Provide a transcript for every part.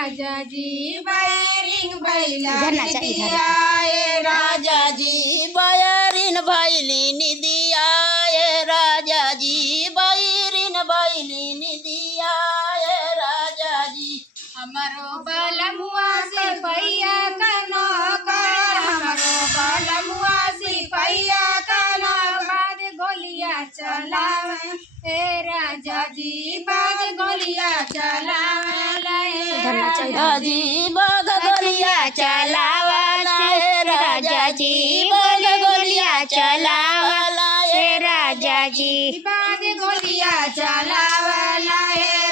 राजा जी बायरिंग भैला इधर ना, इधर। निदिया ए राजा जी बायरिंग भैली निदिया ए राजा जी बायरिंग भैली निदिया ए राजा जी हमारो बलमुआ से पैया का नौकर हमारो बलमुआ से पैया का बाद गोलियां चलावे ए राजा जी बाद गोलियां चलावे राजा जी बाद गोलियां चलावे राजा जी बाद गोलियां चलावे राजा जी बाद गोलियां चलावे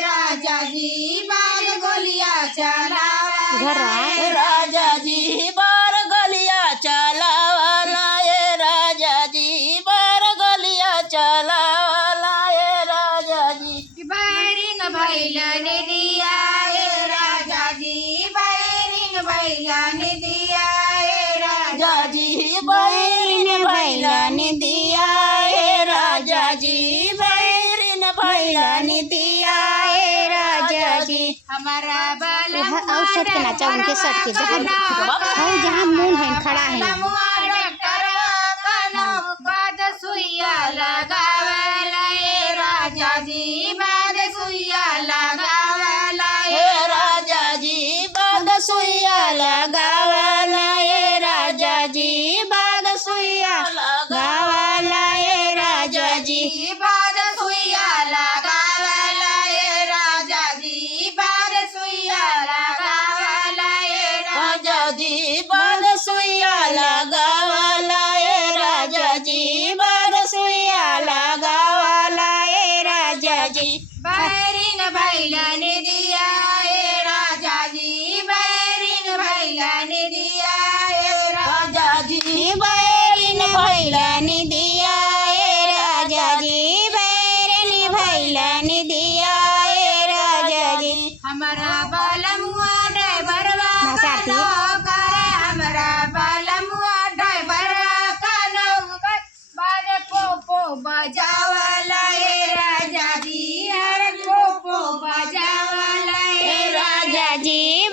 राजा जी बाद गोलियां चलावे राजा जी बार गोलियां चलावला ए राजा जी बार गोलियां चलावला ए राजा जी बायरिंग भैला निदिया ए राजा जी बायरिंग भैला निदिया ए राजा जी बायरिंग भैला निदिया ए राजा जी बायरिंग भैला निदिया ए राजा जी हमारा बाला और शर्ट के नाचा उनके शर्ट के जहाँ मून है खड़ा है बाद सुइया लगावला ए राजा जी बाद सुइया लगावला ए राजा जी बाद सुइया लगावला ए राजा जी बाद सुइया लगावला ए राजा जी बाद सुइया लगावला ए राजा जी बाद सुइया लगावला ए राजा जी बाद सुइया लगावला ए राजा जी बाद सुइया लगावला ए राजा जी बायरिंग भैला निदिया ए राजा जी बायरिंग भैला निदिया ए राजा जी बायरिंग भैला निदिया ए राजा जी बायरिंग भैला निदिया ए राजा जी हमारा बालमुआ ड्राइवरवा करे हमारा बालमुआ ड्राइवरवा का नौकर बाद पोपो बजावला ए राजा जी हर पोपो बजावला ए राजा जी